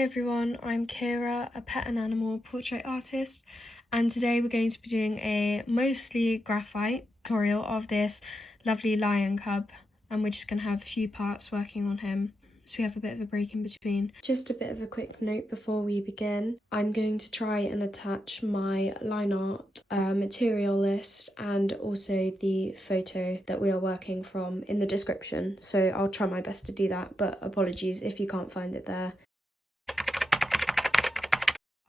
Hi everyone, I'm Ceira, a pet and animal portrait artist, and today we're going to be doing a mostly graphite tutorial of this lovely lion cub, and we're just going to have a few parts working on him, so we have a bit of a break in between. Just a bit of a quick note before we begin. I'm going to try and attach my line art material list and also the photo that we are working from in the description, so I'll try my best to do that, but apologies if you can't find it there.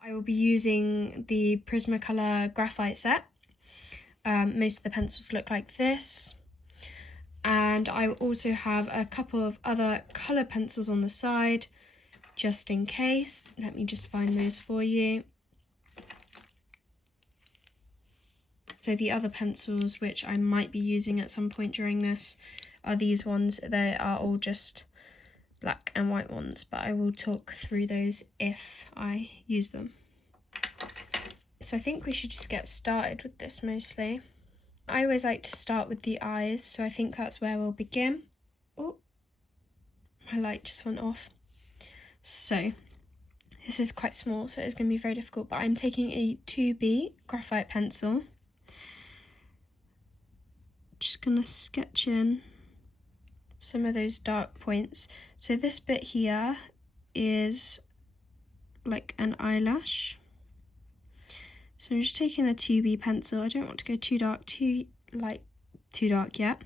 I will be using the Prismacolor graphite set. Most of the pencils look like this. And I also have a couple of other colour pencils on the side, just in case. Let me just find those for you. So the other pencils which I might be using at some point during this are these ones. They are all just black and white ones, but I will talk through those if I use them. So I think we should just get started with this mostly. I always like to start with the eyes, so I think that's where we'll begin. Oh, my light just went off. So this is quite small, so it's going to be very difficult, but I'm taking a 2B graphite pencil. Just going to sketch in some of those dark points. So this bit here is like an eyelash. So I'm just taking the 2B pencil. I don't want to go too dark, too dark yet.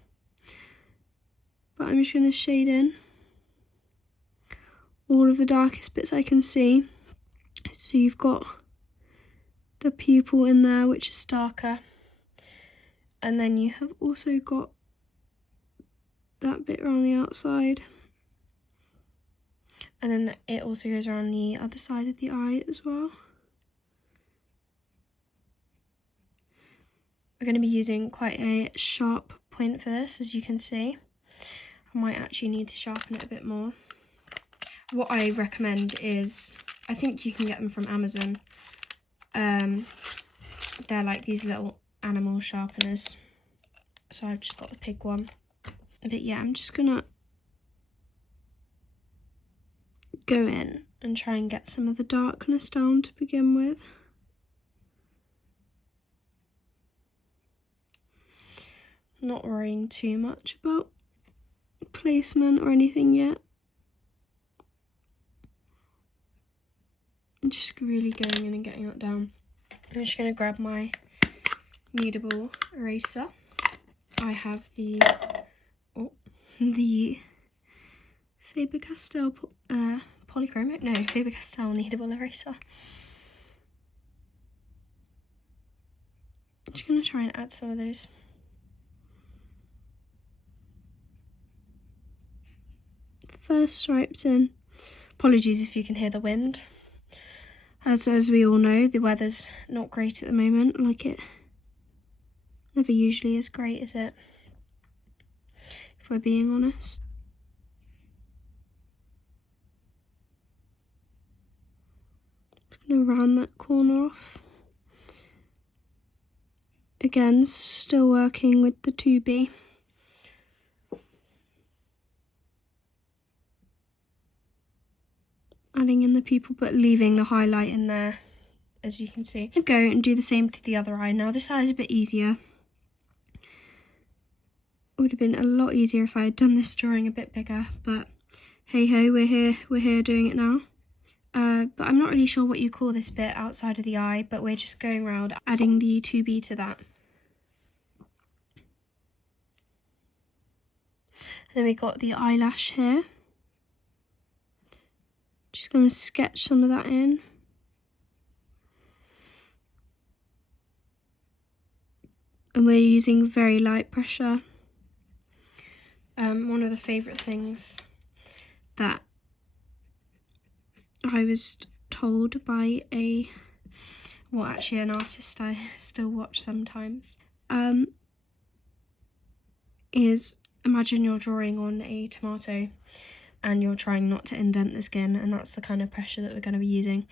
But I'm just going to shade in all of the darkest bits I can see. So you've got the pupil in there, which is darker. And then you have also got that bit around the outside. And then it also goes around the other side of the eye as well. We're going to be using quite a sharp point for this, as you can see. I might actually need to sharpen it a bit more. What I recommend is, I think you can get them from Amazon. They're like these little animal sharpeners. So I've just got the pig one. But yeah, I'm just gonna go in and try and get some of the darkness down to begin with. Not worrying too much about placement or anything yet. I'm just really going in and getting that down. I'm just going to grab my Kneadable eraser. I have the Faber Castell Polychromo, no, Faber Castell Kneadable eraser. I'm just going to try and add some of those first stripes in. Apologies if you can hear the wind. As we all know, the weather's not great at the moment, like it never usually is great, is it? If we're being honest. Just gonna round that corner off. Again, still working with the 2B. Adding in the pupil, but leaving the highlight in there, as you can see. I'll go and do the same to the other eye. Now this eye is a bit easier. It would have been a lot easier if I had done this drawing a bit bigger, but hey ho, we're here doing it now. But I'm not really sure what you call this bit outside of the eye, but we're just going around adding the 2B to that. And then we got the eyelash here. Just going to sketch some of that in. And we're using very light pressure. One of the favourite things that I was told by an artist I still watch sometimes, is imagine you're drawing on a tomato and you're trying not to indent the skin, and that's the kind of pressure that we're going to be using.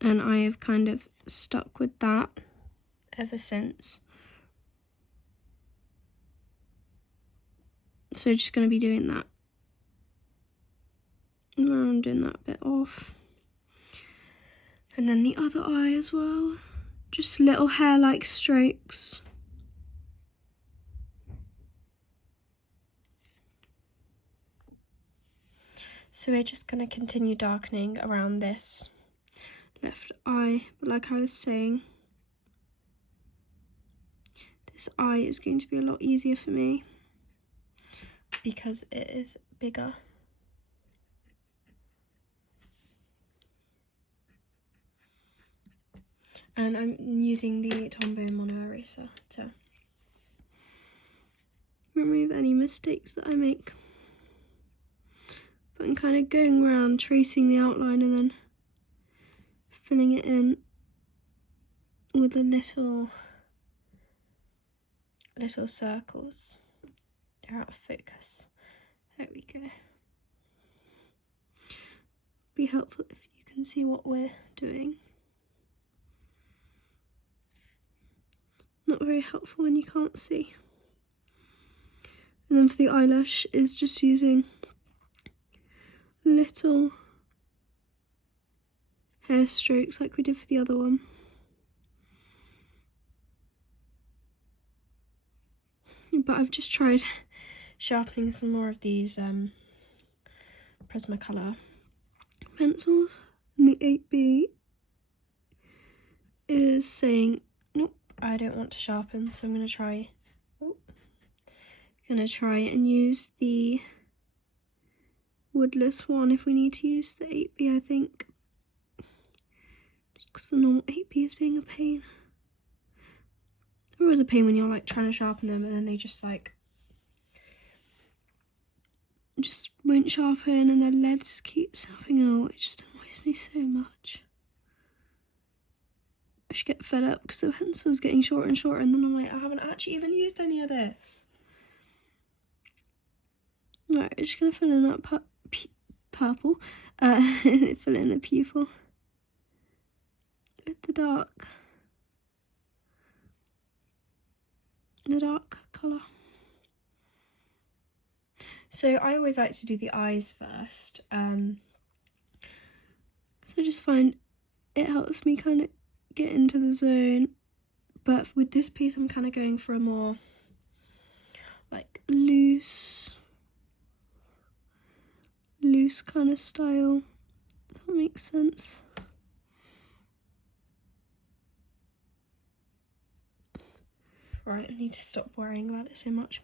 And I have kind of stuck with that ever since. So just going to be doing that. Rounding that bit off. And then the other eye as well. Just little hair-like strokes. So we're just going to continue darkening around this left eye. But like I was saying, this eye is going to be a lot easier for me because it is bigger. And I'm using the Tombo mono eraser to remove any mistakes that I make. But I'm kind of going around tracing the outline and then filling it in with the little circles. They're out of focus. There we go. Be helpful if you can see what we're doing. Not very helpful when you can't see. And then for the eyelash is just using little hair strokes like we did for the other one. But I've just tried sharpening some more of these Prismacolor pencils, and the 8B is saying nope, I don't want to sharpen, so I'm going to try and use the woodless one if we need to use the 8B, I think, just because the normal 8B is being a pain. It's always a pain when you're like trying to sharpen them and then they just won't sharpen and their leads keep snapping out. It just annoys me so much. I should get fed up because the pencil's getting shorter and shorter, and then I'm like, I haven't actually even used any of this. Right, I'm just going to fill in that purple, fill in the pupil with the dark colour. So I always like to do the eyes first, so I just find it helps me kind of get into the zone, but with this piece I'm kind of going for a more like loose kind of style, if that makes sense. Right, I need to stop worrying about it so much.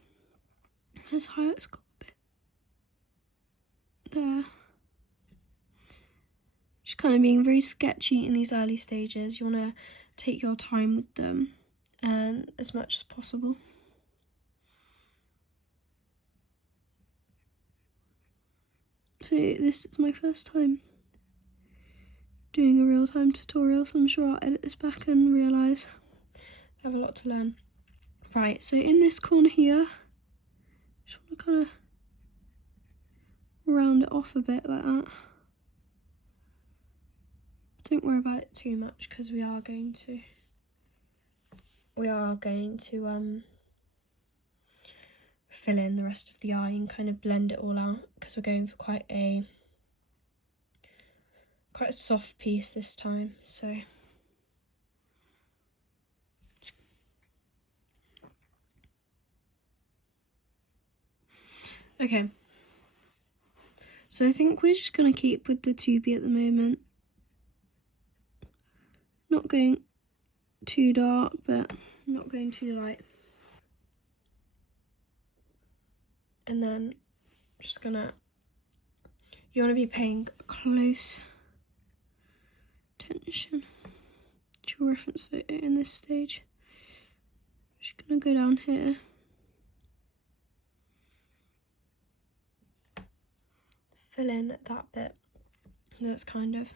This highlight's got a bit there. Just kind of being very sketchy in these early stages. You want to take your time with them as much as possible. So this is my first time doing a real-time tutorial, so I'm sure I'll edit this back and realise I have a lot to learn. Right, so in this corner here, just want to kind of round it off a bit like that. Don't worry about it too much because we are going to fill in the rest of the eye and kind of blend it all out because we're going for quite a soft piece this time. So okay, so I think we're just going to keep with the 2B at the moment. Not going too dark, but not going too light. And then just gonna, you want to be paying close attention to your reference photo in this stage. Just gonna go down here. Fill in that bit that's kind of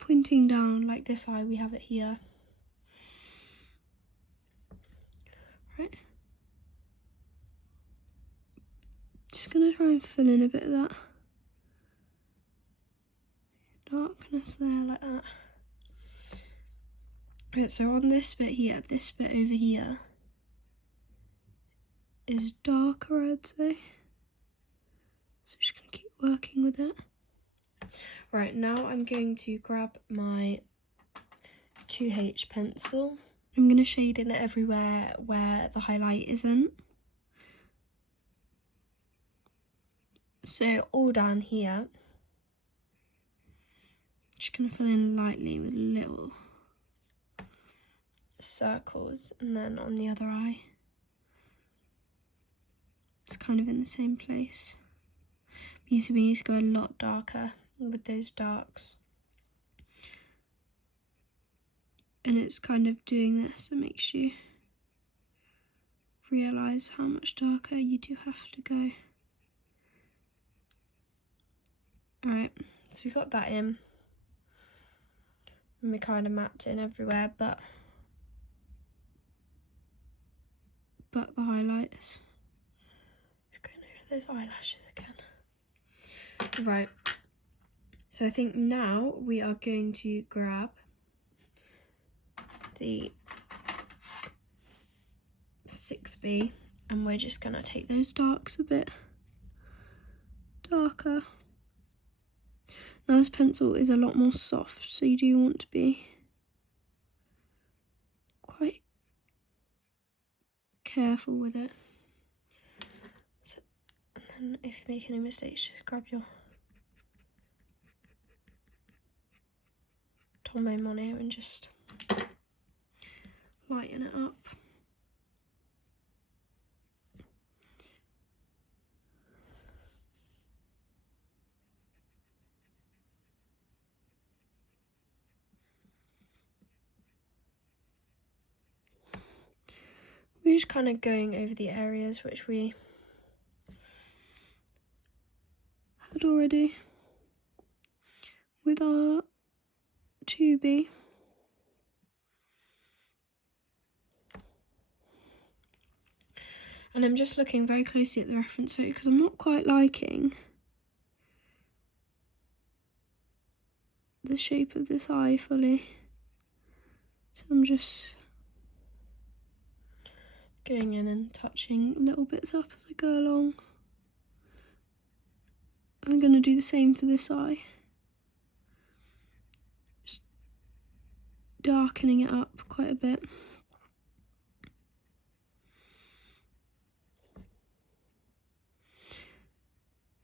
pointing down, like this eye, we have it here. Right. Just gonna try and fill in a bit of that darkness there, like that. Right, so on this bit here, this bit over here, is darker, I'd say. So I'm just going to keep working with it. Right, now I'm going to grab my 2H pencil. I'm going to shade in everywhere where the highlight isn't. So all down here, just going to fill in lightly with little circles, and then on the other eye, it's kind of in the same place. We need to go a lot darker with those darks. And it's kind of doing this that makes you realise how much darker you do have to go. Alright, so we got that in. And we kind of mapped it in everywhere, but the highlights. Just going over those eyelashes again. Right, so I think now we are going to grab the 6B and we're just going to take those darks a bit darker. Now this pencil is a lot more soft, so you do want to be quite careful with it. So, and then if you make any mistakes, just grab your Tombo Mono and just lighten it up. We're just kind of going over the areas which we had already with our 2B. And I'm just looking very closely at the reference photo because I'm not quite liking the shape of this eye fully. So I'm just going in and touching little bits up as I go along. I'm going to do the same for this eye. Just darkening it up quite a bit.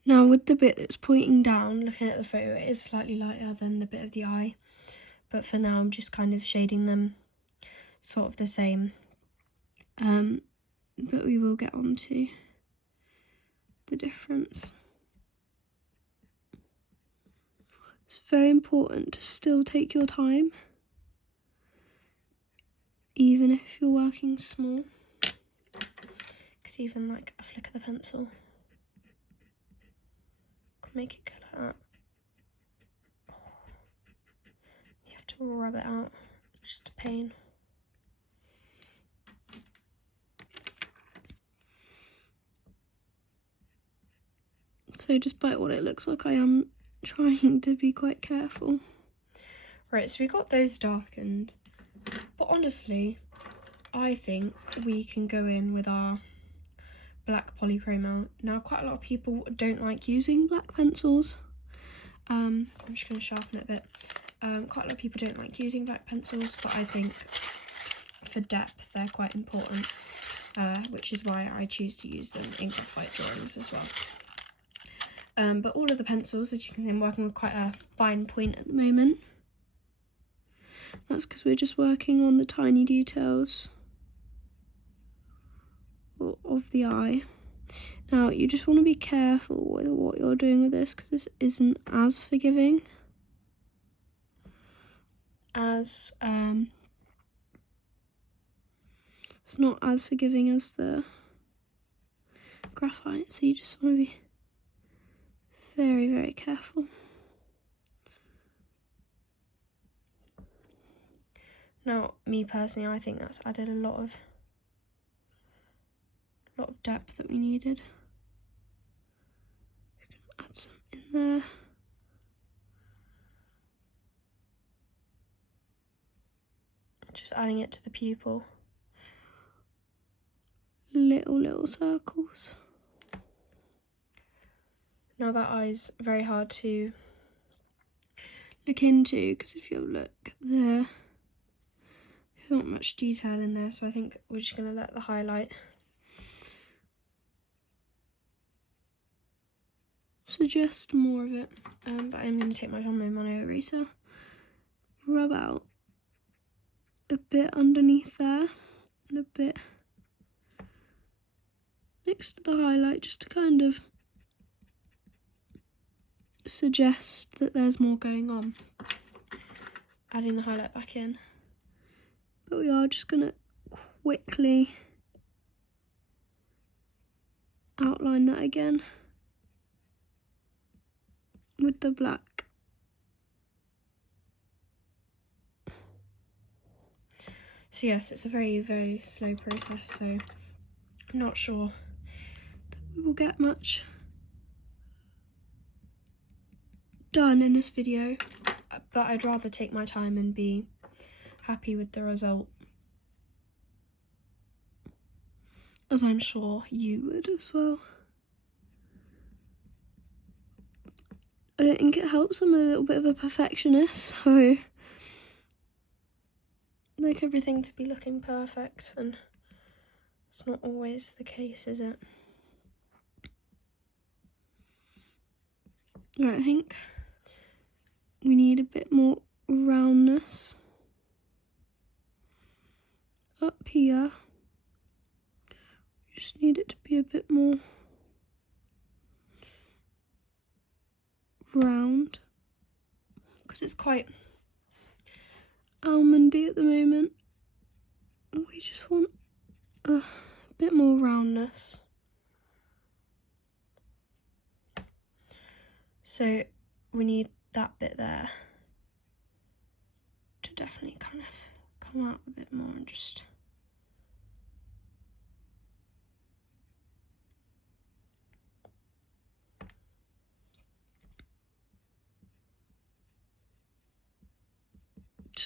Now with the bit that's pointing down, looking at the photo, it is slightly lighter than the bit of the eye. But for now I'm just kind of shading them sort of the same. But we will get on to the difference. It's very important to still take your time, even if you're working small, because even like a flick of the pencil can make it go like that. You have to rub it out, it's just a pain. So despite what it looks like, I am trying to be quite careful. Right, so we got those darkened, but honestly, I think we can go in with our black Polychromo. Now, quite a lot of people don't like using black pencils. I'm just going to sharpen it a bit. Quite a lot of people don't like using black pencils, but I think for depth they're quite important, which is why I choose to use them in graphite drawings as well. But all of the pencils, as you can see, I'm working with quite a fine point at the moment. That's because we're just working on the tiny details of the eye. Now, you just want to be careful with what you're doing with this, because this isn't as forgiving as it's not as forgiving as the graphite, so you just want to be very, very careful. Now, me personally, I think that's added a lot of depth that we needed. We can add some in there. Just adding it to the pupil. little circles. Now that eye's very hard to look into, because if you have a look there, there's not much detail in there, so I think we're just going to let the highlight suggest more of it. But I'm going to take my Tombo mono eraser, rub out a bit underneath there and a bit next to the highlight, just to kind of suggest that there's more going on. Adding the highlight back in. But we are just going to quickly outline that again with the black. So yes, it's a very, very slow process, so I'm not sure that we will get much done in this video, but I'd rather take my time and be happy with the result, as I'm sure you would as well. I don't think it helps. I'm a little bit of a perfectionist, so I like everything to be looking perfect, and it's not always the case, is it? Right, I think we need a bit more roundness up here. We just need it to be a bit more round, because it's quite almondy at the moment. We just want a bit more roundness. So we need that bit there to definitely kind of come out a bit more, and just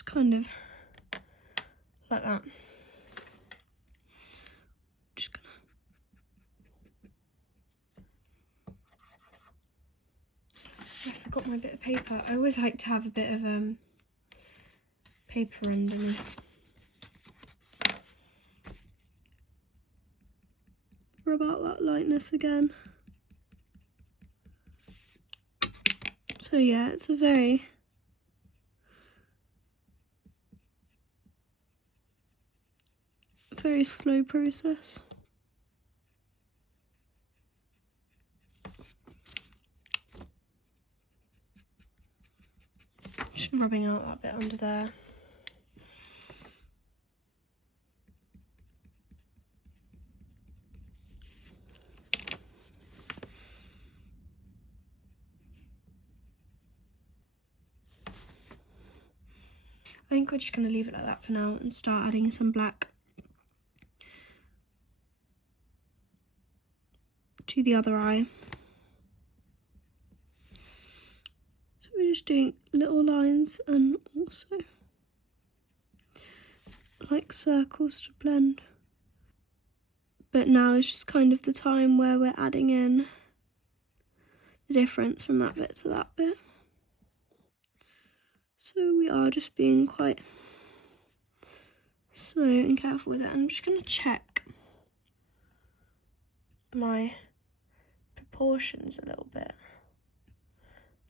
kind of like that. Just gonna I forgot my bit of paper. I always like to have a bit of paper underneath. Rub out that lightness again. So yeah, it's a very slow process. Just rubbing out that bit under there. I think we're just going to leave it like that for now and start adding some black to the other eye. So we're just doing little lines and also like circles to blend. But now is just kind of the time where we're adding in the difference from that bit to that bit. So we are just being quite slow and careful with it. I'm just going to check my proportions a little bit.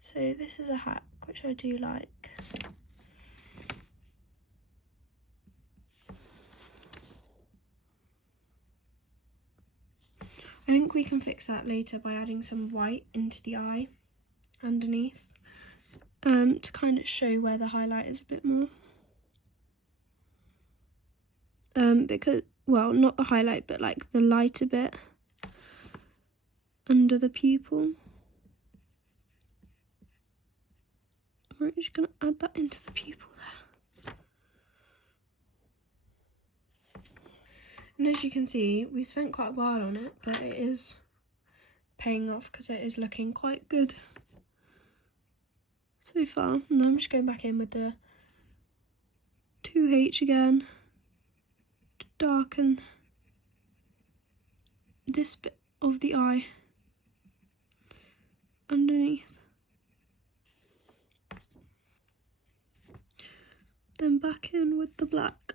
So this is a hack which I do like. I think we can fix that later by adding some white into the eye underneath, to kind of show where the highlight is a bit more. Because, well, not the highlight, but like the lighter bit under the pupil. We're just going to add that into the pupil there. And as you can see, we spent quite a while on it, but it is paying off because it is looking quite good so far. And then I'm just going back in with the 2H again to darken this bit of the eye underneath. Then back in with the black.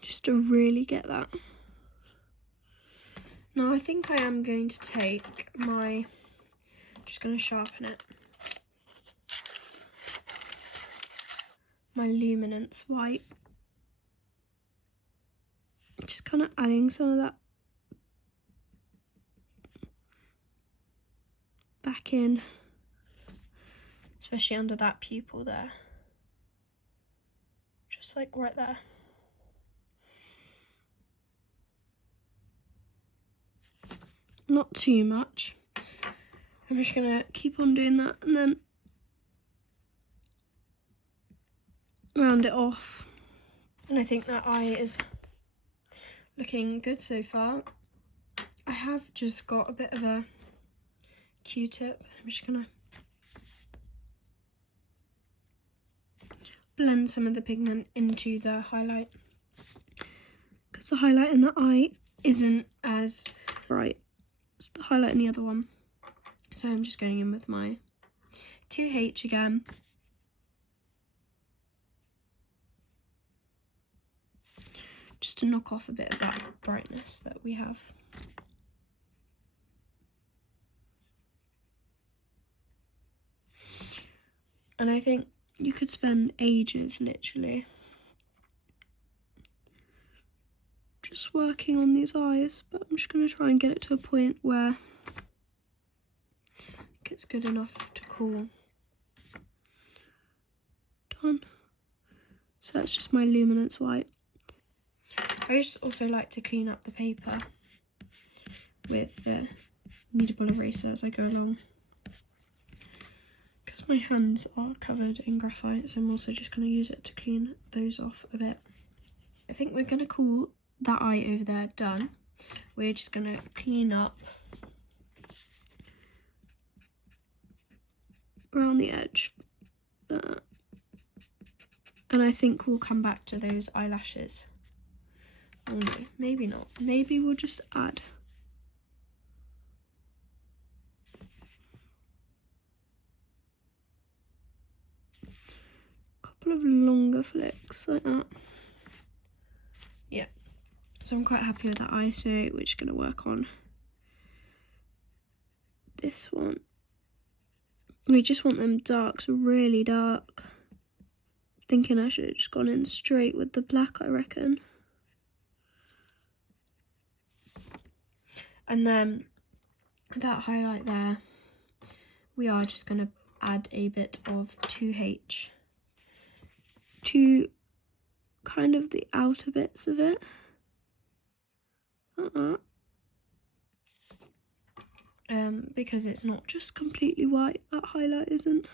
Just to really get that. Now I think I am going to take my, just going to sharpen it, my Luminance white. Just kind of adding some of that back in, especially under that pupil there. Just like right there. Not too much. I'm just gonna keep on doing that and then round it off. And I think that eye is looking good so far. I have just got a bit of a Q-tip. I'm just gonna blend some of the pigment into the highlight, because the highlight in the eye isn't as bright as the highlight in the other one. So I'm just going in with my 2H again. Just to knock off a bit of that brightness that we have. And I think you could spend ages, literally, just working on these eyes, but I'm just going to try and get it to a point where it's good enough to call done. So that's just my Luminance white. I just also like to clean up the paper with the Kneadable eraser as I go along, because my hands are covered in graphite, so I'm also just going to use it to clean those off a bit. I think we're going to call that eye over there done. We're just going to clean up around the edge there. And I think we'll come back to those eyelashes. Or no, maybe not. Maybe we'll just add a couple of longer flicks like that. Yeah. So I'm quite happy with that eye, so we're just going to work on this one. We just want them darks, really dark. Thinking I should have just gone in straight with the black, I reckon. And then that highlight there, we are just going to add a bit of 2H to kind of the outer bits of it. Because it's not just completely white, that highlight isn't.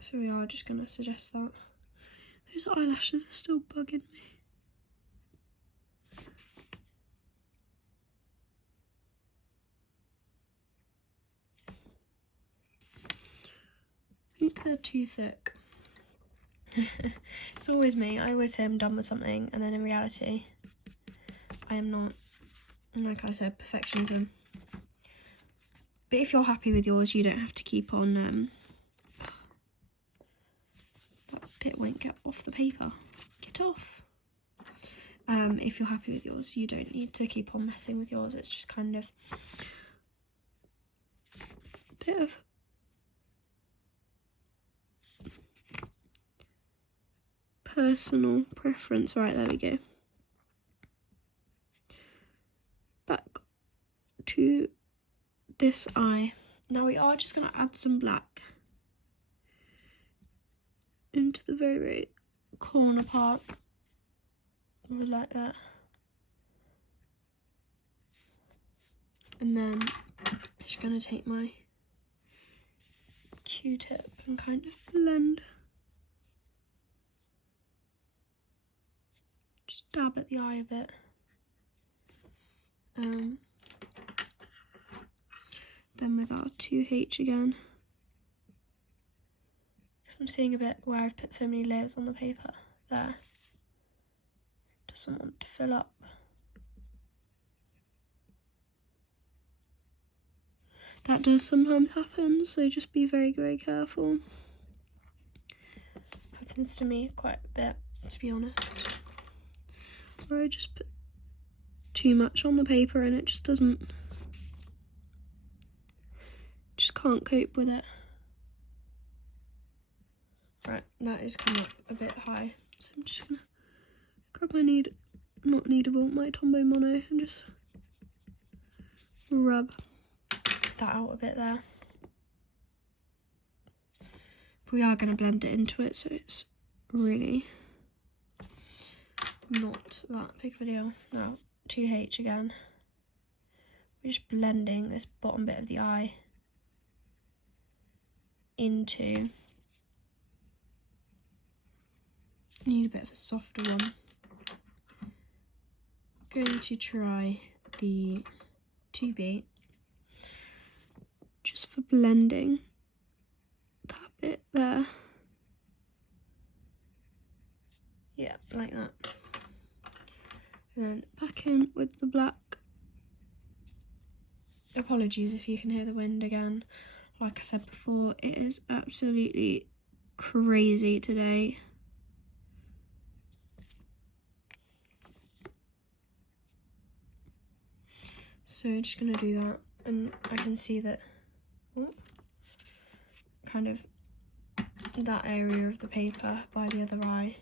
So we are just going to suggest that. Those eyelashes are still bugging me. I think they're too thick. It's always me. I always say I'm done with something, and then in reality, I am not. And like I said, perfectionism. But if you're happy with yours, you don't have to keep on. That bit won't get off the paper. Get off. If you're happy with yours, you don't need to keep on messing with yours. It's just kind of a bit of personal preference. Right, there we go. Back to this eye. Now we are just going to add some black into the very, very corner part. Like that. And then I'm just going to take my Q-tip and kind of blend. Just dab at the eye a bit. Then with our 2H again. I'm seeing a bit where I've put so many layers on the paper there. Doesn't want to fill up. That does sometimes happen, so just be very, very careful. Happens to me quite a bit, to be honest. Where I just put too much on the paper and it just can't cope with it. Right, that is coming up a bit high. So I'm just gonna grab my not Kneadable, my Tombo Mono, and just rub that out a bit there. We are going to blend it into it, so it's really not that big of a deal. Now, 2H again. We're just blending this bottom bit of the eye into. Need a bit of a softer one. Going to try the 2B just for blending that bit there. Yeah, like that. And then back in with the black. Apologies if you can hear the wind again. Like I said before, it is absolutely crazy today. So I'm just going to do that, and I can see that kind of that area of the paper by the other eye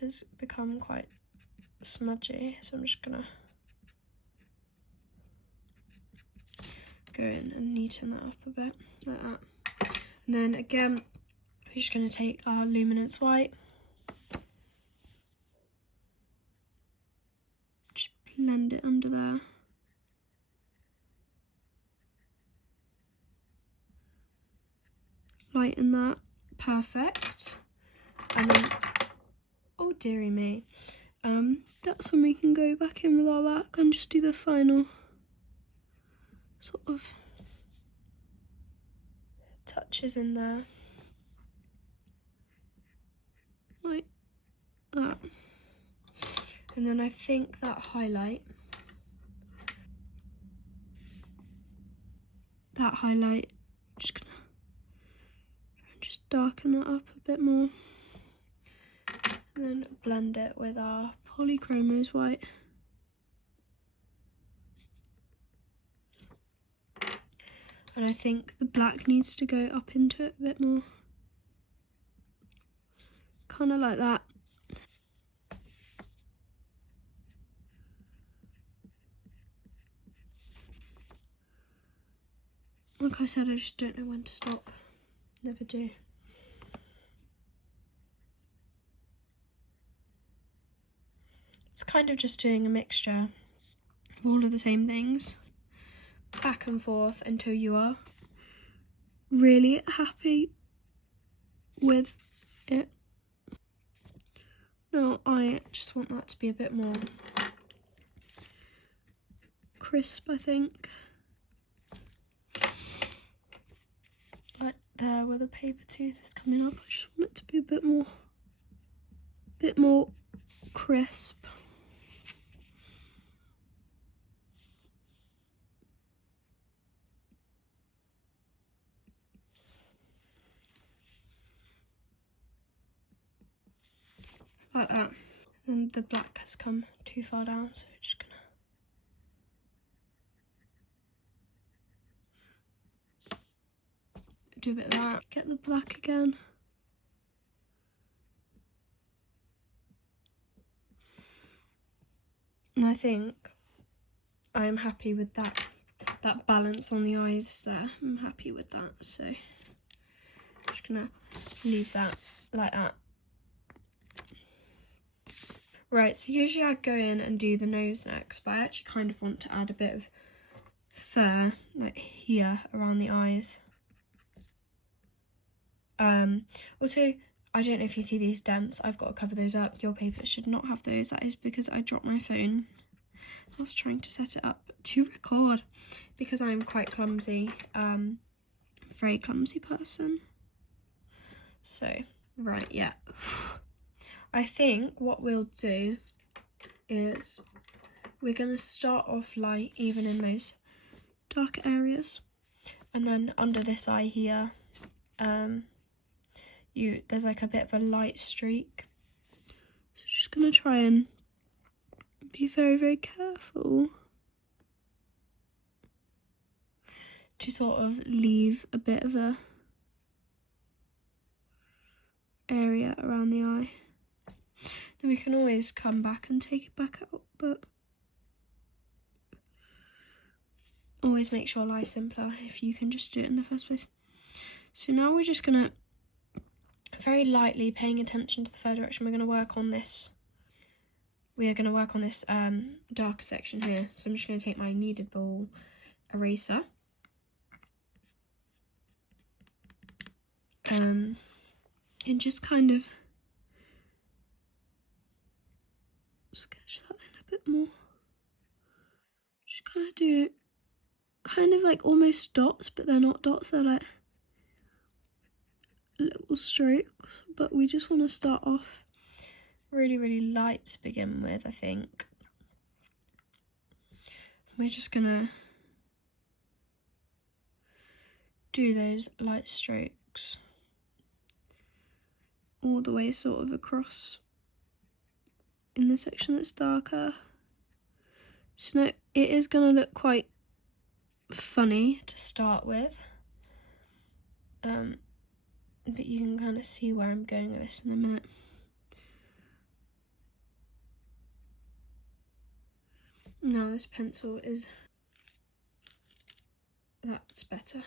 has become quite smudgy, so I'm just going to go in and neaten that up a bit, like that. And then again, we're just going to take our Luminance white, just blend it under there. Lighten that, perfect. And then, oh dearie me, that's when we can go back in with our black and just do the final sort of touches in there, like that. And then I think that highlight, just gonna darken that up a bit more, and then blend it with our Polychromo's white. And I think the black needs to go up into it a bit more, kind of like that. Like I said, I just don't know when to stop. Never do. It's kind of just doing a mixture of all of the same things, back and forth, until you are really happy with it. Now I just want that to be a bit more crisp, I think. Like there where the paper tooth is coming up, I just want it to be a bit more crisp. Like that. And the black has come too far down, so we're just gonna do a bit of that. Get the black again. And I think I'm happy with that balance on the eyes there. I'm happy with that, so I'm just gonna leave that like that. Right, so usually I'd go in and do the nose next, but I actually kind of want to add a bit of fur, like here, around the eyes. Also, I don't know if you see these dents, I've got to cover those up. Your paper should not have those. That is because I dropped my phone. I was trying to set it up to record, because I'm quite clumsy, very clumsy person. So, right, yeah. I think what we'll do is we're going to start off light even in those dark areas, and then under this eye here there's like a bit of a light streak, so just going to try and be very, very careful to sort of leave a bit of a area around the eye. Then we can always come back and take it back out, but always make sure life's simpler if you can just do it in the first place. So now we're just gonna, very lightly paying attention to the fur direction, we're gonna work on this. We are gonna work on this darker section here. So I'm just gonna take my Kneadable eraser. And just kind of sketch that in a bit more. Just kind of do kind of like almost dots, but they're not dots, they're like little strokes. But we just want to start off really, really light to begin with, I think. We're just gonna do those light strokes all the way sort of across in the section that's darker. So now it is going to look quite funny to start with, but you can kind of see where I'm going with this in a minute. Now this pencil is, that's better.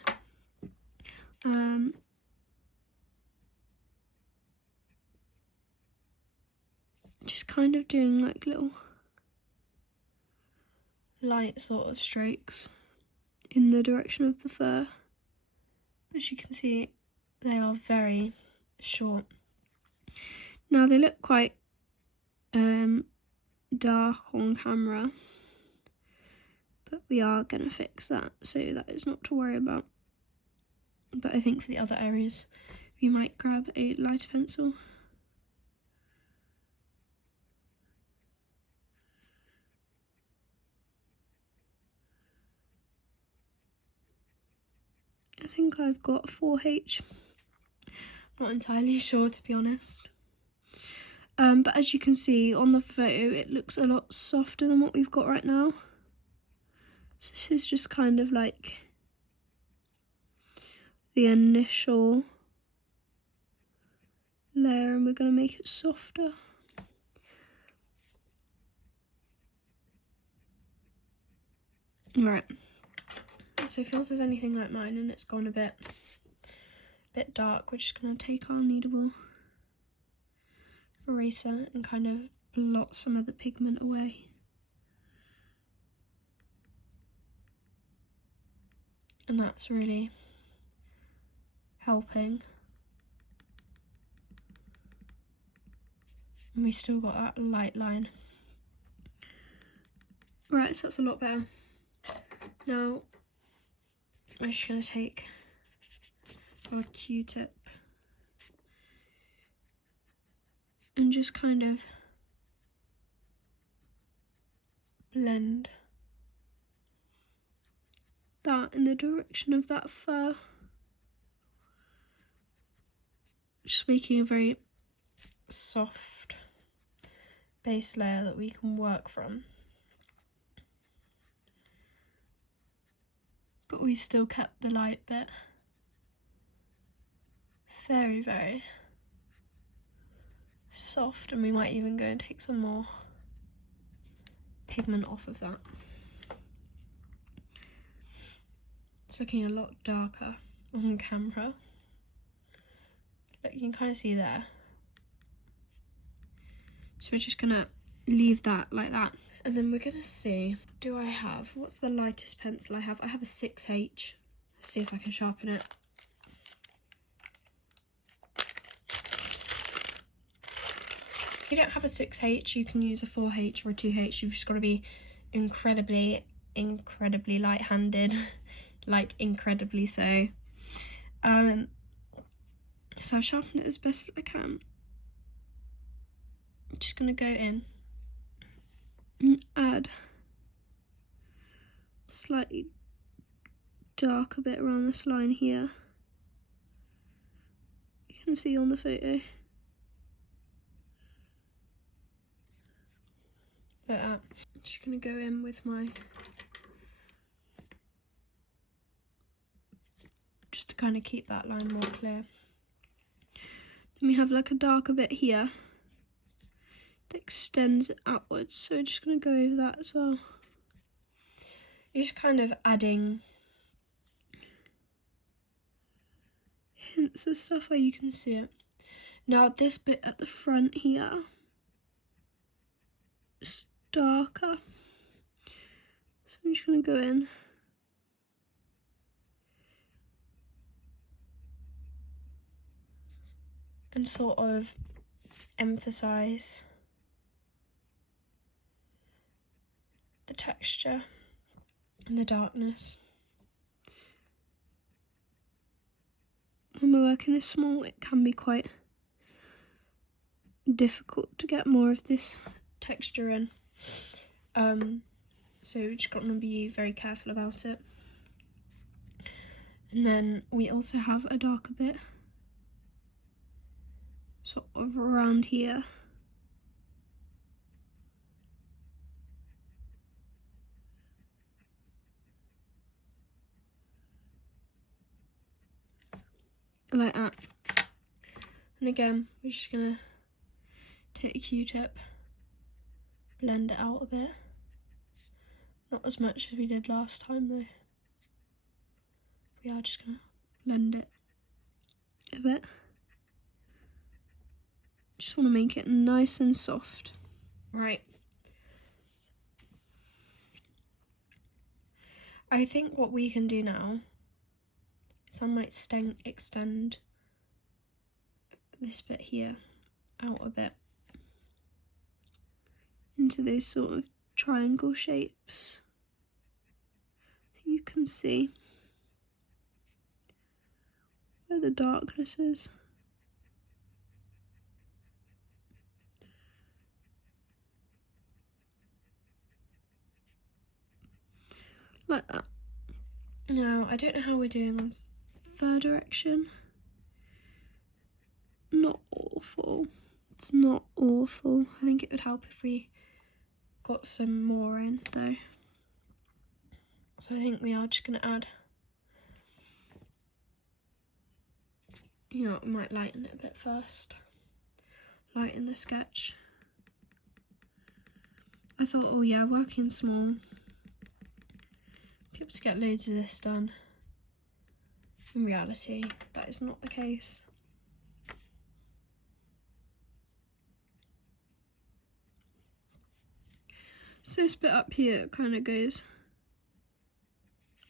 Just kind of doing like little light sort of strokes in the direction of the fur. As you can see, they are very short. Now they look quite dark on camera, but we are going to fix that, so that is not to worry about. But I think for the other areas we might grab a lighter pencil. I think I've got 4H, not entirely sure to be honest. But as you can see on the photo, it looks a lot softer than what we've got right now. So this is just kind of like the initial layer, and we're going to make it softer. Right, so if yours is anything like mine and it's gone a bit dark, we're just going to take our Kneadable eraser and kind of blot some of the pigment away. And that's really helping. And we still got that light line. Right, so that's a lot better. Now I'm just going to take our Q-tip and just kind of blend that in the direction of that fur. Just making a very soft base layer that we can work from. But we still kept the light bit very, very soft, and we might even go and take some more pigment off of that. It's looking a lot darker on camera, but you can kind of see there. So we're just gonna leave that like that, and then we're gonna see, what's the lightest pencil I have? I have a 6H. Let's see if I can sharpen it. If you don't have a 6H, you can use a 4H or a 2H. You've just got to be incredibly light-handed, like incredibly so. So I've sharpened it as best as I can. I'm just going to go in and add slightly darker bit around this line here. You can see on the photo. Like that. I'm just going to go in with my, just to kind of keep that line more clear. Then we have like a darker bit here that extends outwards, so I'm just going to go over that as well. You're just kind of adding hints of stuff where you can see it. Now this bit at the front here is darker, so I'm just going to go in and sort of emphasize the texture and the darkness. When we're working this small, it can be quite difficult to get more of this texture in. So we just got to be very careful about it. And then we also have a darker bit sort of around here. Like that. And again, we're just gonna take a Q-tip, blend it out a bit. Not as much as we did last time though. We are just gonna blend it a bit. Just want to make it nice and soft. Right. I think what we can do now is I might extend this bit here out a bit into those sort of triangle shapes. You can see where the darkness is. Like that. Now, I don't know how we're doing on third direction. Not awful. It's not awful. I think it would help if we got some more in though. So I think we are just going to add, you know, we might lighten it a bit first. Lighten the sketch. I thought, oh yeah, working small, be able to get loads of this done. In reality, that is not the case. So this bit up here kind of goes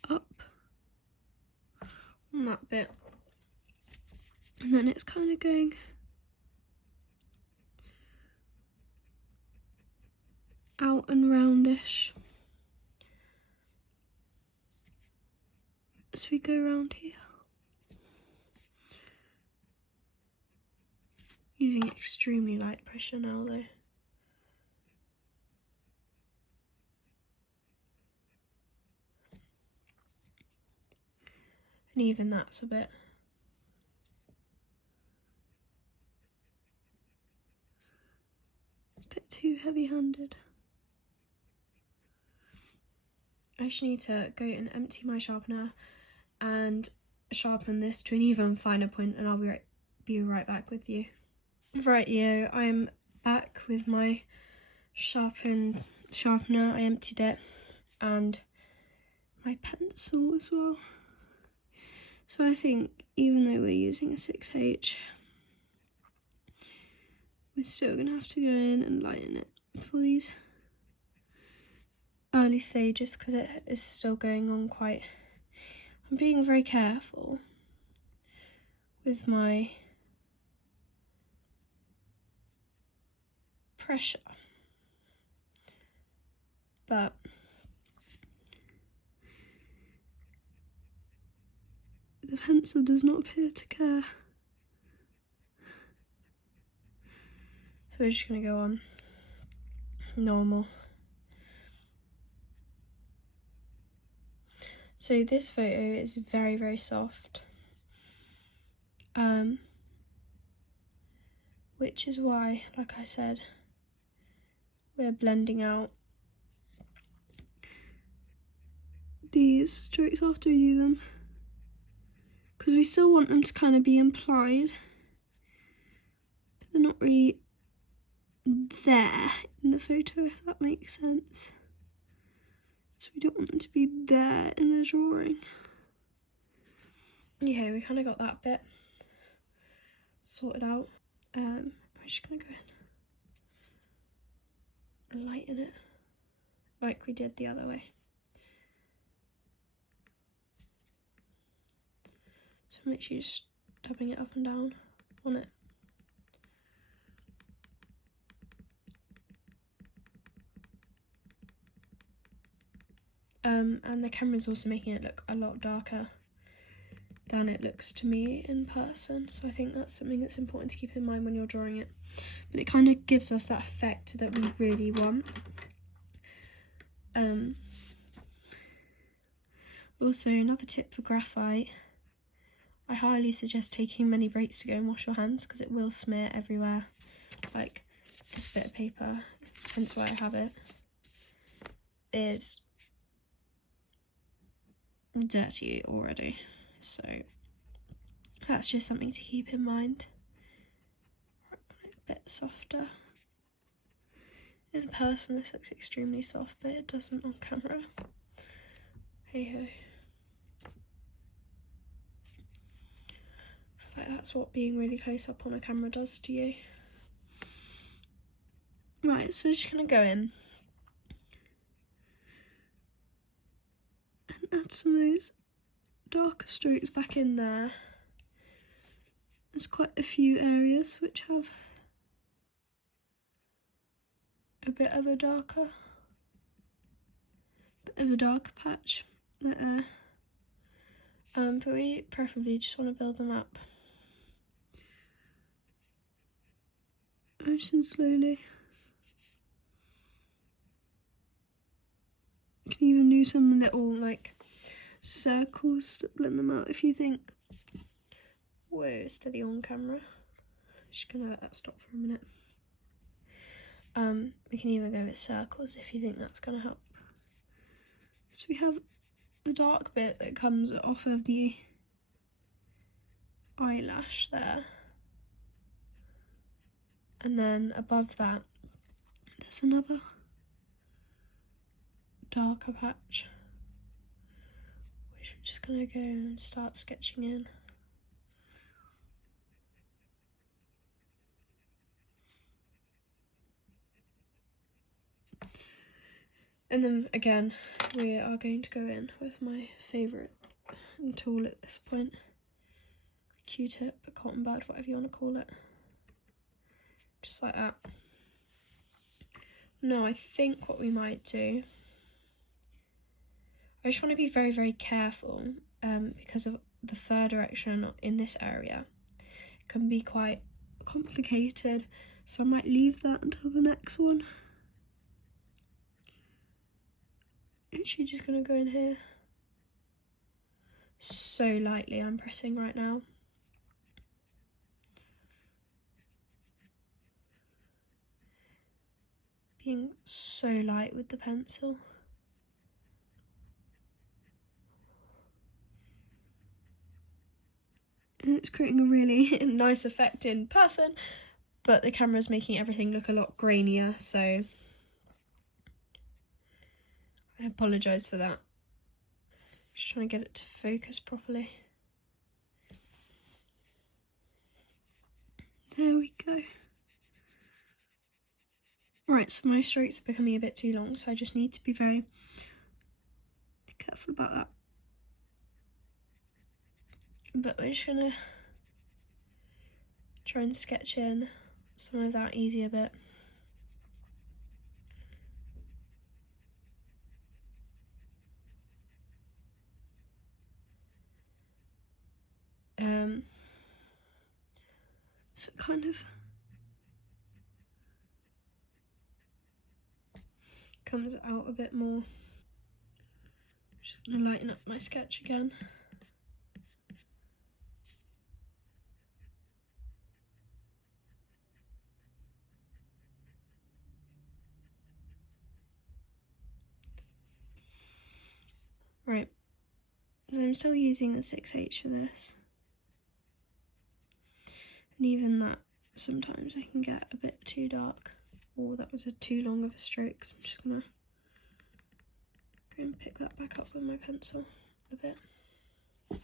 up on that bit, and then it's kind of going out and roundish as we go around here. Using extremely light pressure now though. And even that's a bit too heavy-handed. I just need to go and empty my sharpener and sharpen this to an even finer point, and I'll be right back with you. Rightio, I'm back with my sharpener. I emptied it and my pencil as well. So I think even though we're using a 6H, we're still going to have to go in and lighten it for these early stages because it is still going on quite. I'm being very careful with my pressure, but the pencil does not appear to care. we're just going to go on normal. So this photo is very, very soft, which is why, like I said, we're blending out these strokes after we do them, because we still want them to kind of be implied, but they're not really there in the photo, if that makes sense. So we don't want them to be there in the drawing. Okay, we kind of got that bit sorted out. I'm just gonna go in and lighten it like we did the other way. So make sure you're just dabbing it up and down on it. And the camera's also making it look a lot darker than it looks to me in person, so I think that's something that's important to keep in mind when you're drawing it. But it kind of gives us that effect that we really want. Also, another tip for graphite, I highly suggest taking many breaks to go and wash your hands, because it will smear everywhere, like this bit of paper, hence why I have it, is dirty already, so that's just something to keep in mind. A bit softer. In person this looks extremely soft, but it doesn't on camera. Hey ho. I feel like that's what being really close up on a camera does to you. Right, so we're just gonna go in and add some of those darker strokes back in there. There's quite a few areas which have a bit of a darker patch there. But we preferably just want to build them up. Nice and slowly. You can even do some little like circles to blend them out if you think. Whoa, steady on camera. Just gonna let that stop for a minute. We can even go with circles if you think that's gonna help. So we have the dark bit that comes off of the eyelash there, and then above that there's another darker patch, which we're just gonna go and start sketching in. And then again, we are going to go in with my favourite tool at this point, Q-tip, a cotton bud, whatever you want to call it. Just like that. Now I think what we might do, I just want to be very, very careful because of the fur direction in this area. It can be quite complicated, so I might leave that until the next one. Actually just gonna go in here. So lightly I'm pressing right now. Being so light with the pencil. And it's creating a really nice effect in person, but the camera's making everything look a lot grainier, so I apologise for that. Just trying to get it to focus properly. There we go. Right, so my strokes are becoming a bit too long, so I just need to be very careful about that. But we're just gonna try and sketch in some of that easier bit. So it kind of comes out a bit more. Just gonna lighten up my sketch again. Right, so I'm still using the 6H for this. And even that, sometimes I can get a bit too dark. Oh, that was too long of a stroke, so I'm just gonna go and pick that back up with my pencil a bit. I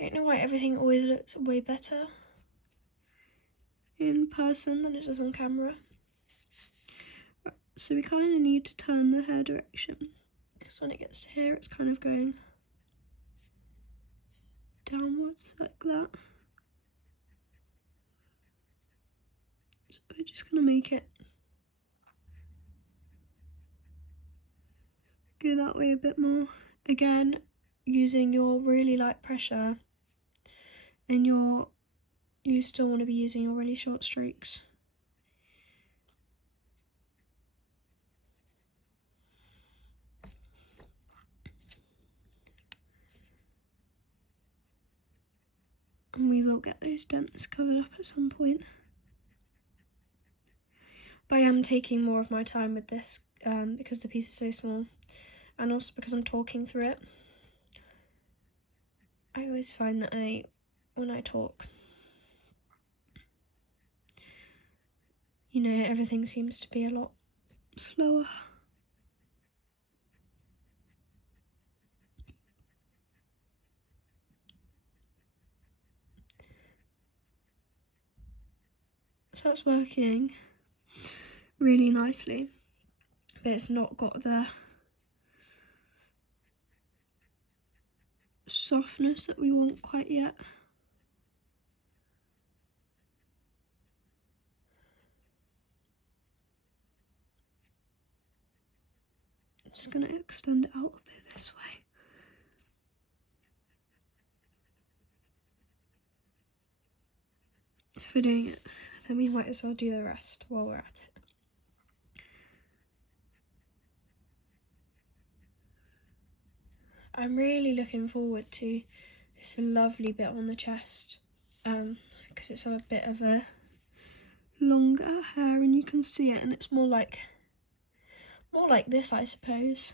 don't know why everything always looks way better in person than it does on camera. So we kind of need to turn the hair direction, because when it gets to here it's kind of going downwards like that. So we're just going to make it go that way a bit more. Again, using your really light pressure, and you still want to be using your really short strokes. And we will get those dents covered up at some point. But I am taking more of my time with this because the piece is so small, and also because I'm talking through it. I always find that when I talk, you know, everything seems to be a lot slower. So that's working really nicely, but it's not got the softness that we want quite yet. I'm just going to extend it out a bit this way. If we're doing it, then we might as well do the rest while we're at it. I'm really looking forward to this lovely bit on the chest, because it's a bit of a longer hair and you can see it, and it's more like this, I suppose.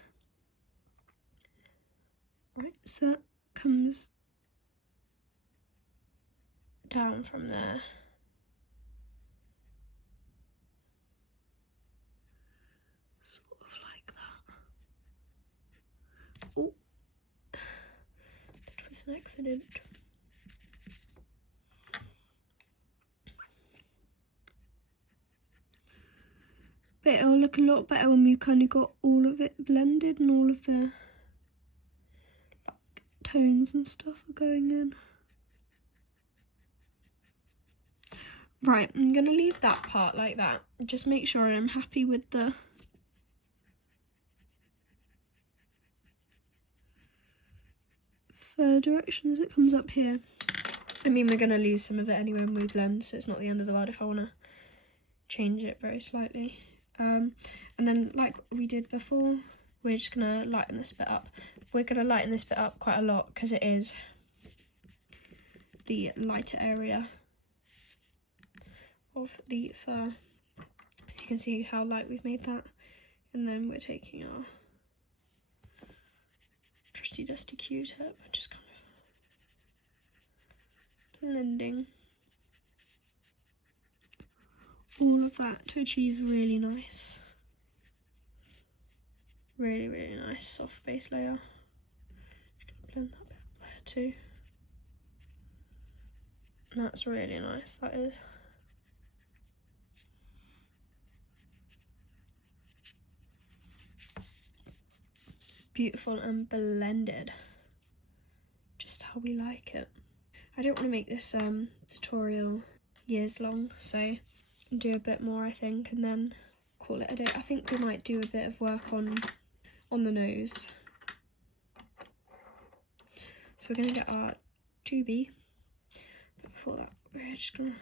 Right, so that comes down from there. Sort of like that. Oh, that was an accident. But it'll look a lot better when we've kind of got all of it blended and all of the tones and stuff are going in. Right, I'm going to leave that part like that. Just make sure I'm happy with the fur direction as it comes up here. I mean, we're going to lose some of it anyway when we blend, so it's not the end of the world if I want to change it very slightly. And then, like we did before, we're just going to lighten this bit up. We're going to lighten this bit up quite a lot because it is the lighter area of the fur. So you can see how light we've made that. And then we're taking our trusty dusty Q-tip and just kind of blending all of that to achieve a really nice, really nice soft base layer. Just gonna blend that bit there too. And that's really nice, that is. Beautiful and blended, just how we like it. I don't want to make this tutorial years long, so do a bit more I think and then call it a day. I think we might do a bit of work on the nose. So we're going to get our 2B, but before that we're just going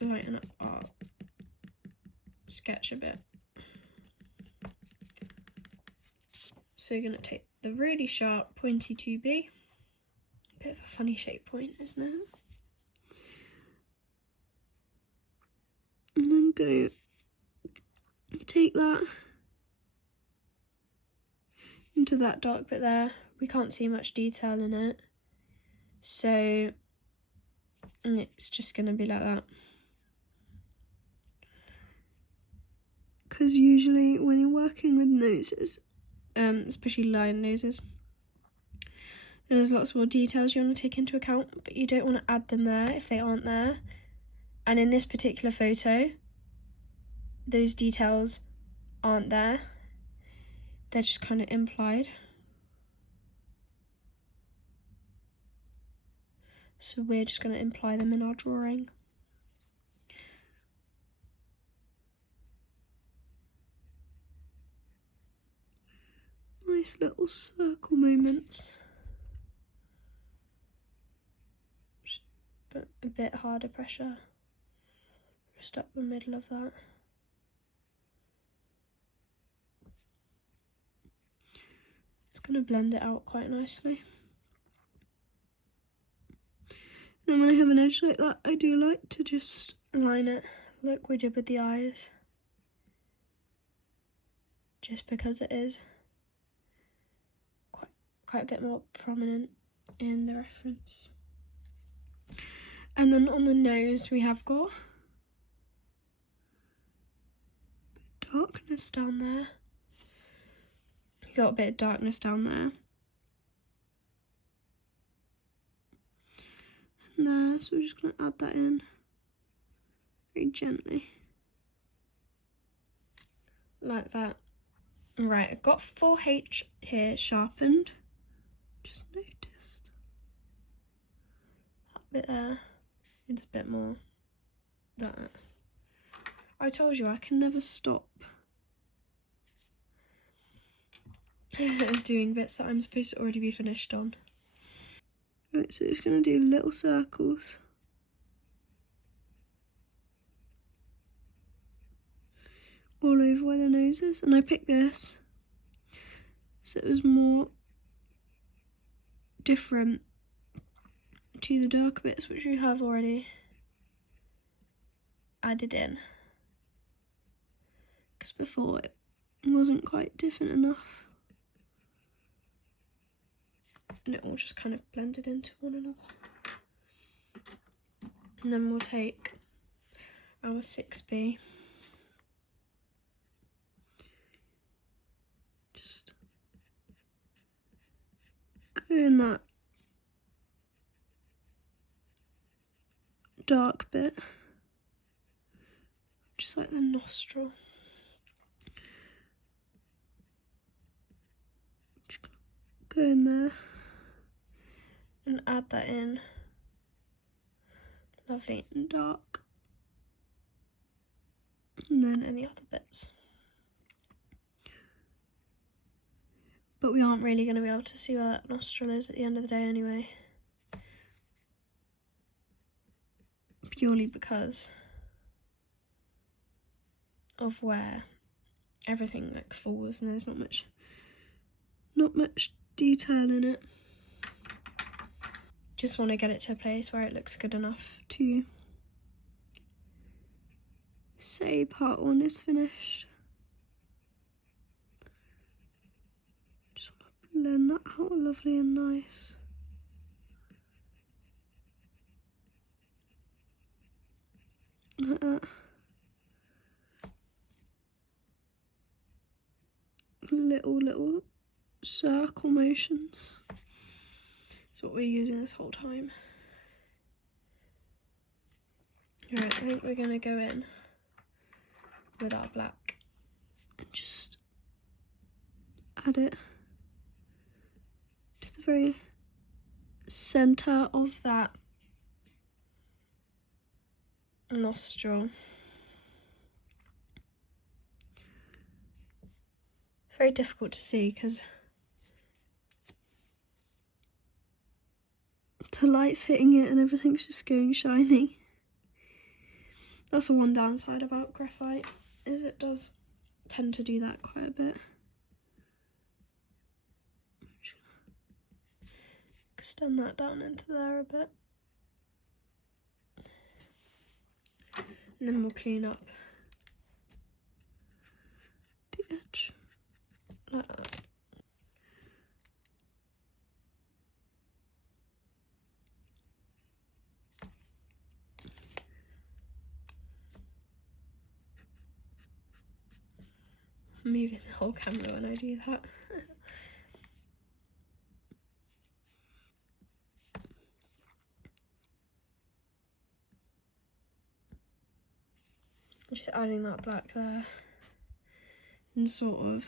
to lighten up our sketch a bit. So you're going to take the really sharp pointy 2B, bit of a funny shape point, isn't it? And then go take that into that dark bit there. We can't see much detail in it, so it's just going to be like that. Because usually when you're working with noses, especially lion noses, there's lots more details you want to take into account, but you don't want to add them there if they aren't there. And in this particular photo, those details aren't there. They're just kind of implied. So we're just going to imply them in our drawing. Nice little circle moments. Just a bit harder pressure. Just up the middle of that. It's going to blend it out quite nicely. Then when I have an edge like that, I do like to just line it like we did with the eyes. Just because it is quite a bit more prominent in the reference. And then on the nose we have got a bit of darkness down there. You got a bit of darkness down there. And there, so we're just going to add that in very gently. Like that. Right, I've got 4H here sharpened. Just noticed that bit there. It's a bit more that. I told you I can never stop doing bits that I'm supposed to already be finished on. Right, so just going to do little circles. All over where the nose is. And I picked this so it was more different to the dark bits which we have already added in. Because before it wasn't quite different enough. And it all just kind of blended into one another. And then we'll take our 6B. Just go in that dark bit, just like the nostril. Just go in there and add that in, lovely and dark, and then any other bits. But we aren't really going to be able to see where that nostril is at the end of the day anyway. Purely because of where everything like falls and there's not much detail in it. Just want to get it to a place where it looks good enough to say part 1 is finished. Just want to blend that out lovely and nice. Like that. Little circle motions. That's what we're using this whole time. Alright, I think we're going to go in with our black and just add it to the very centre of that nostril. Very difficult to see because the light's hitting it and everything's just going shiny. That's the one downside about graphite, is it does tend to do that quite a bit. Extend that down into there a bit. And then we'll clean up the edge like that. I'm moving the whole camera when I do that. Just adding that black there, and sort of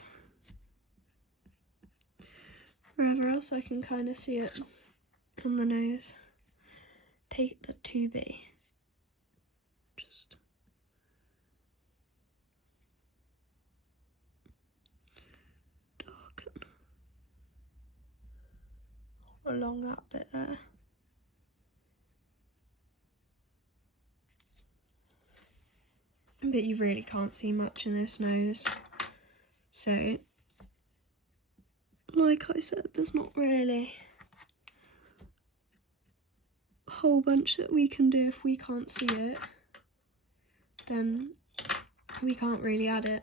wherever else I can kind of see it on the nose. Take the 2B, just darken along that bit there. But you really can't see much in this nose, so like I said, there's not really a whole bunch that we can do. If we can't see it, then we can't really add it.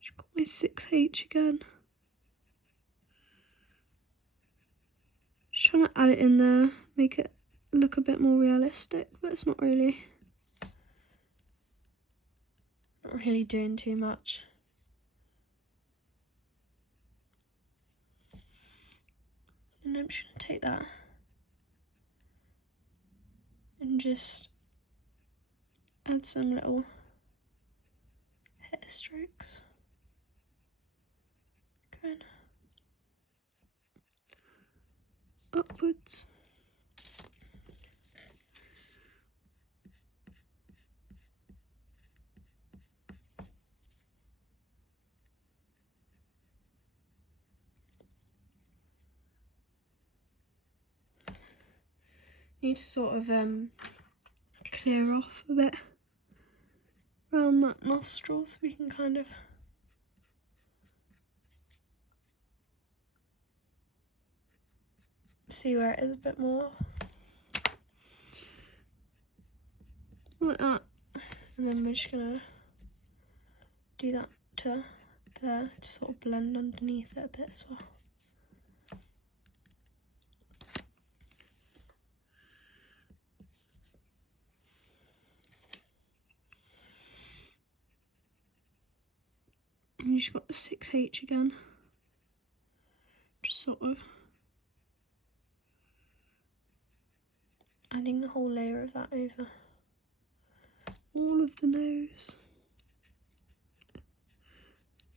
Just got my 6H again. Just trying to add it in there, make it look a bit more realistic, but it's not really doing too much. And I'm just going to take that and just add some little hair strokes. Going upwards. Need to sort of clear off a bit around that nostril so we can kind of see where it is a bit more. Like that. And then we're just gonna do that to there, to sort of blend underneath it a bit as well. And you just got the 6H again. Just sort of adding the whole layer of that over all of the nose.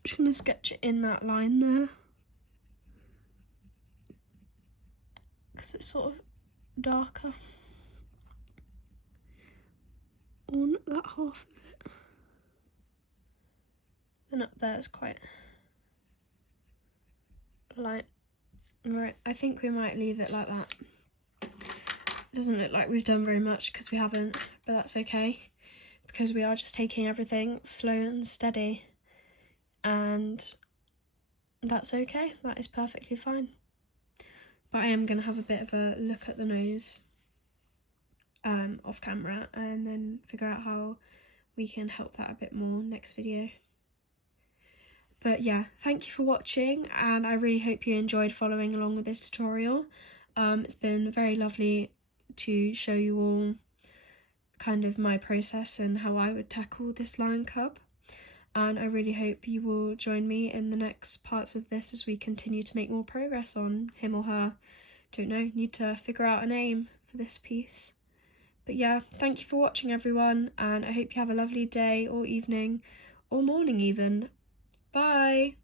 Just gonna sketch it in that line there, because it's sort of darker on that half of it. And up there is quite light. Right, I think we might leave it like that. It doesn't look like we've done very much because we haven't, but that's okay, because we are just taking everything slow and steady, and that's okay. That is perfectly fine. But I am going to have a bit of a look at the nose off camera, and then figure out how we can help that a bit more next video. But yeah, thank you for watching, and I really hope you enjoyed following along with this tutorial. It's been very lovely to show you all kind of my process and how I would tackle this lion cub, and I really hope you will join me in the next parts of this as we continue to make more progress on him or her. Don't know, need to figure out a name for this piece. But yeah, thank you for watching everyone, and I hope you have a lovely day or evening or morning even. Bye!